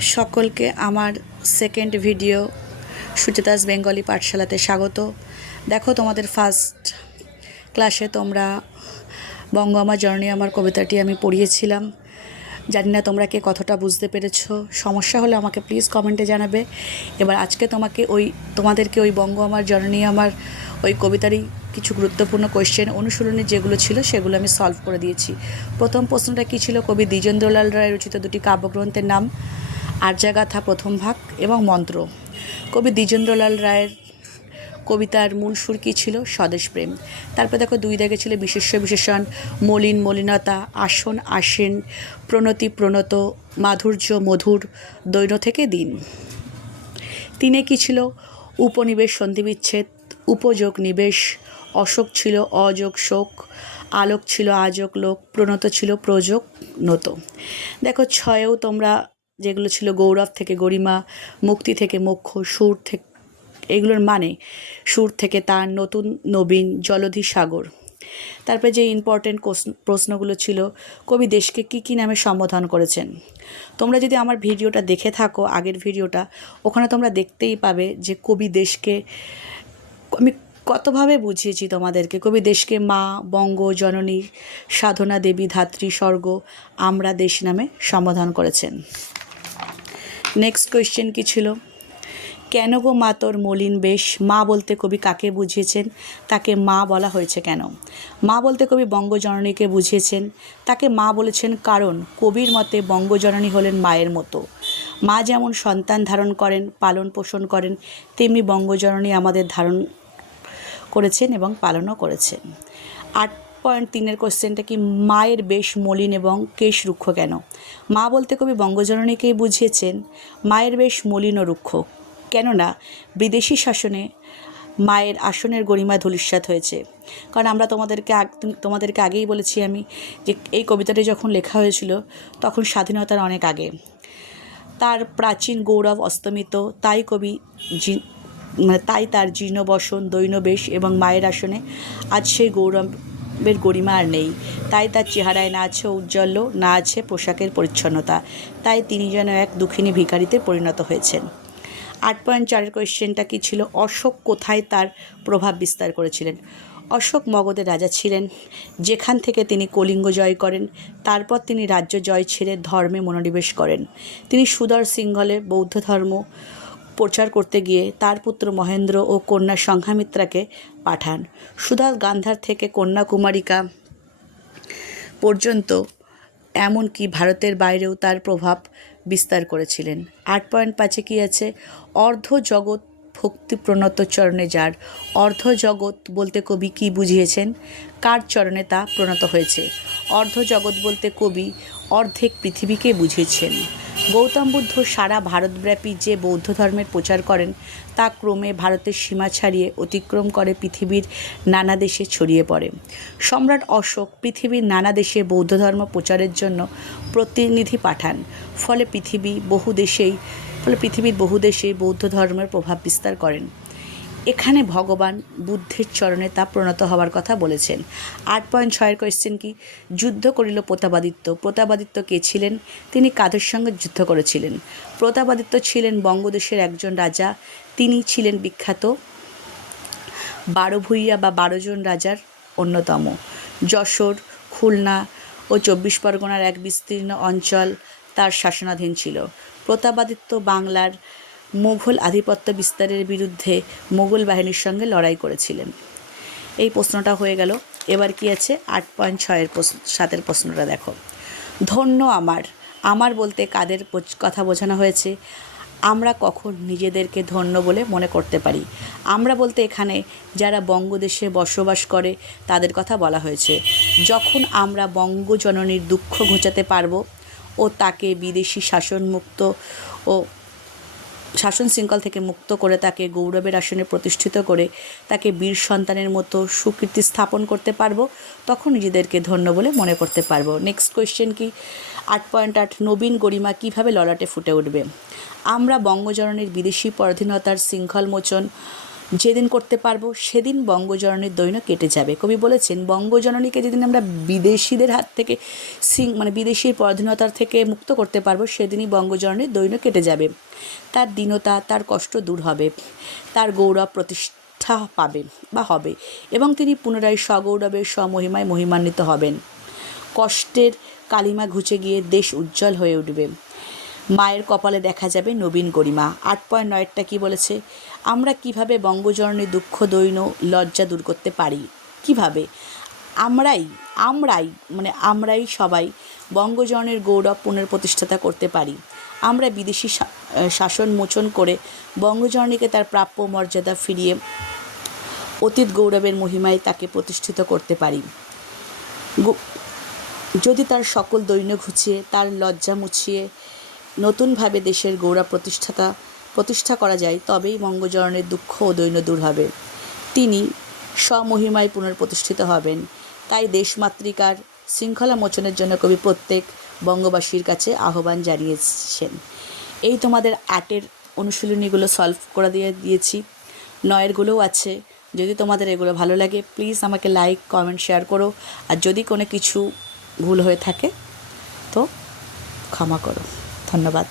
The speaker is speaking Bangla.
সকলকে আমার সেকেন্ড ভিডিও সুচেতাস বেঙ্গলি পাঠশালাতে স্বাগত। দেখো, তোমাদের ফার্স্ট ক্লাসে তোমরা বঙ্গ আমার জননী আমার কবিতাটি আমি পড়িয়েছিলাম। জানি না তোমরা কে কতটা বুঝতে পেরেছো। সমস্যা হলে আমাকে প্লিজ কমেন্টে জানাবে। এবার আজকে তোমাদেরকে ওই বঙ্গ আমার জননী আমার ওই কবিতারই কিছু গুরুত্বপূর্ণ কোয়েশ্চেন অনুশীলনী যেগুলো ছিল সেগুলো আমি সলভ করে দিয়েছি। প্রথম প্রশ্নটা কী ছিল? কবি দ্বিজেন্দ্রলাল রায় রচিত দুটি কাব্যগ্রন্থের নাম আর্যাগাথা প্রথম ভাগ এবং মন্ত্র। কবি দ্বিজেন্দ্রলাল রায়ের কবিতার মূল সুর কী ছিল? স্বদেশ প্রেম। তারপর দেখো, দুই দাগে ছিল বিশেষ্য বিশেষণ, মলিন মলিনতা, আসন আসেন, প্রণতি প্রণত, মাধুর্য মধুর, দৈন থেকে দিন। তিনে কী ছিল? উপনিবেশ সন্ধিবিচ্ছেদ, উপযোগ নিবেশ, অশোক ছিল অযোগ শোক, আলোক ছিল আযোগ লোক, প্রণত ছিল প্রযোগ নত। দেখো, ছয়েও তোমরা যেগুলো ছিল গৌরব থেকে গরিমা, মুক্তি থেকে মোক্ষ, সুর থেকে এগুলোর মানে সুর থেকে তার, নতুন নবীন, জলধি সাগর। তারপরে যে ইম্পর্টেন্ট প্রশ্নগুলো ছিল, কবি দেশকে কী কী নামে সম্বোধন করেছেন। তোমরা যদি আমার ভিডিওটা দেখে থাকো, আগের ভিডিওটা, ওখানে তোমরা দেখতেই পাবে যে কবি দেশকে আমি কতভাবে বুঝিয়েছি তোমাদেরকে। কবি দেশকে মা, বঙ্গ জননী, সাধনা দেবী, ধাত্রী, স্বর্গ, আমরা দেশ নামে সম্বোধন করেছেন। নেক্সট কোয়েশ্চেন কী ছিল? কেন গো মা তোর মলিন বেশ? মা বলতে কবি কাকে বুঝিয়েছেন? তাকে মা বলা হয়েছে কেন? মা বলতে কবি বঙ্গজননীকে বুঝিয়েছেন। তাকে মা বলেছেন কারণ কবির মতে বঙ্গজননী হলেন মায়ের মতো। মা যেমন সন্তান ধারণ করেন, পালন পোষণ করেন, তেমনি বঙ্গজননী আমাদের ধারণ করেছেন এবং পালনও করেছেন। 8.3 কোশ্চেনটা কি? মায়ের বেশ মলিন এবং কেশ রুক্ষ কেন? মা বলতে কবি বঙ্গজননীকেই বুঝিয়েছেন মায়ের বেশ মলিন ও রুক্ষ, কেননা বিদেশি শাসনে মায়ের আসনের গরিমা ধূলিসাৎ হয়েছে। কারণ আমরা তোমাদেরকে আগেই বলেছি আমি যে এই কবিতাটি যখন লেখা হয়েছিল তখন স্বাধীনতার অনেক আগে। তার প্রাচীন গৌরব অস্তমিত, তাই তার জীর্ণ বসন, দৈনবেশ এবং মায়ের আসনে আজ সেই গৌরবের গরিমা আর নেই। তাই তার চেহারায় না আছে ঔজ্জ্বল্য, না আছে পোশাকের পরিচ্ছন্নতা। তাই তিনি যেন এক দুঃখিনী ভিখারিতে পরিণত হয়েছেন। 8.4 কোয়েশ্চেনটা কী ছিল? অশোক কোথায় তার প্রভাব বিস্তার করেছিলেন? অশোক মগধের রাজা ছিলেন, যেখান থেকে তিনি কলিঙ্গ জয় করেন। তারপর তিনি রাজ্য জয় ছেড়ে ধর্মে মনোনিবেশ করেন। তিনি সুদর সিংহলে বৌদ্ধ ধর্ম প্রচার করতে গিয়ে তার পুত্র মহেন্দ্র ও কন্যা সংঘামিত্রাকে পাঠান। সুদাল গান্ধার থেকে কন্যাকুমারিকা পর্যন্ত, এমনকি ভারতের বাইরেও তার প্রভাব বিস্তার করেছিলেন। 8.5 কী আছে? অর্ধ জগৎ ভক্তি প্রণত চরণে যার। অর্ধ জগৎ বলতে কবি কী বুঝিয়েছেন? কার চরণে তা প্রণত হয়েছে? অর্ধ জগৎ বলতে কবি অর্ধেক পৃথিবীকে বুঝিয়েছেন। গৌতম বুদ্ধ সারা ভারতব্যাপী যে বৌদ্ধ ধর্মের প্রচার করেন তা ক্রমে ভারতের সীমা ছাড়িয়ে অতিক্রম করে পৃথিবীর নানা দেশে ছড়িয়ে পড়ে। সম্রাট অশোক পৃথিবীর নানা দেশে বৌদ্ধ ধর্ম প্রচারের জন্য প্রতিনিধি পাঠান। ফলে পৃথিবীর বহু দেশেই বৌদ্ধ ধর্মের প্রভাব বিস্তার করেন। এখানে ভগবান বুদ্ধের চরণে তা প্রণত হওয়ার কথা বলেছেন। 8.6 কোয়েশ্চেন কি? যুদ্ধ করিল প্রতাপাদিত্য। প্রতাপাদিত্য কে ছিলেন? তিনি কাদের সঙ্গে যুদ্ধ করেছিলেন? প্রতাপাদিত্য ছিলেন বঙ্গদেশের একজন রাজা। তিনি ছিলেন বিখ্যাত 12 ভূঁইয়া বা 12 জন রাজার অন্যতম। যশোর, খুলনা ও 24 পরগনার এক বিস্তীর্ণ অঞ্চল তার শাসনাধীন ছিল। প্রতাপাদিত্য বাংলার মুঘল আধিপত্য বিস্তারের বিরুদ্ধে মুঘল বাহিনীর সঙ্গে লড়াই করেছিলেন। এই প্রশ্নটা হয়ে গেল। এবার কি আছে? 8.7 প্রশ্নটা দেখো। ধন্য আমার। আমার বলতে কাদের কথা বোঝানো হয়েছে? আমরা কখন নিজেদেরকে ধন্য বলে মনে করতে পারি? আমরা বলতে এখানে যারা বঙ্গদেশে বসবাস করে তাদের কথা বলা হয়েছে। যখন আমরা বঙ্গজননীর দুঃখ ঘোচাতে পারব ও তাকে বিদেশি শাসন শৃঙ্খল থেকে মুক্ত করে তাকে গৌরবের আসনে প্রতিষ্ঠিত করে তাকে বীর সন্তানের মতো সুকীর্তি স্থাপন করতে পারবো, তখন নিজেদেরকে ধন্য বলে মনে করতে পারবো। নেক্সট কোয়েশ্চেন কি? 8.8 নবীন গরিমা কীভাবে ললাটে ফুটে উঠবে? আমরা বঙ্গজননীর বিদেশি পরাধীনতার শৃঙ্খল মোচন যেদিন করতে পারবো সেদিন বঙ্গজননীর দৈন্য কেটে যাবে। কবি বলেছেন বঙ্গজননীকে যেদিন আমরা বিদেশিদের হাত থেকে বিদেশির পরাধীনতার থেকে মুক্ত করতে পারবো সেদিনই বঙ্গজননীর দৈন্য কেটে যাবে। তার দীনতা, তার কষ্ট দূর হবে, তার গৌরব প্রতিষ্ঠা পাবে বা হবে, এবং তিনি পুনরায় সগৌরবে স্বমহিমায় মহিমান্বিত হবেন। কষ্টের কালিমা ঘুচে গিয়ে দেশ উজ্জ্বল হয়ে উঠবে। মায়ের কপালে দেখা যাবে নবীন গরিমা। 8.9টা কী বলেছে? আমরা কিভাবে বঙ্গজননীর দুঃখ দৈন্য লজ্জা দূর করতে পারি? কিভাবে? আমরাই সবাই বঙ্গজননীর গৌরব পুনঃপ্রতিষ্ঠাতা করতে পারি। আমরা বিদেশি শাসন মোচন করে বঙ্গজননীকে তার প্রাপ্য মর্যাদা ফিরিয়ে অতীত গৌরবের মহিমায় তাকে প্রতিষ্ঠিত করতে পারি। যদি তার সকল দৈন্য ঘুচিয়ে, তার লজ্জা মুছিয়ে নতুনভাবে দেশের গৌরব প্রতিষ্ঠা করা যায়, তবেই বঙ্গজননীর দুঃখ ও দৈন্য দূর হবে। তিনি স্বমহিমায় পুনঃপ্রতিষ্ঠিত হবেন। তাই দেশমাতৃকার শৃঙ্খলা মোচনের জন্য কবি প্রত্যেক বঙ্গবাসীর কাছে আহ্বান জানিয়েছেন। এই তোমাদের 8-এর অনুশীলনীগুলো সলভ করে দিয়েছি, 9-এরগুলোও আছে। যদি তোমাদের এগুলো ভালো লাগে প্লিজ আমাকে লাইক, কমেন্ট, শেয়ার করো। আর যদি কোনো কিছু ভুল হয়ে থাকে তো ক্ষমা করো। ধন্যবাদ।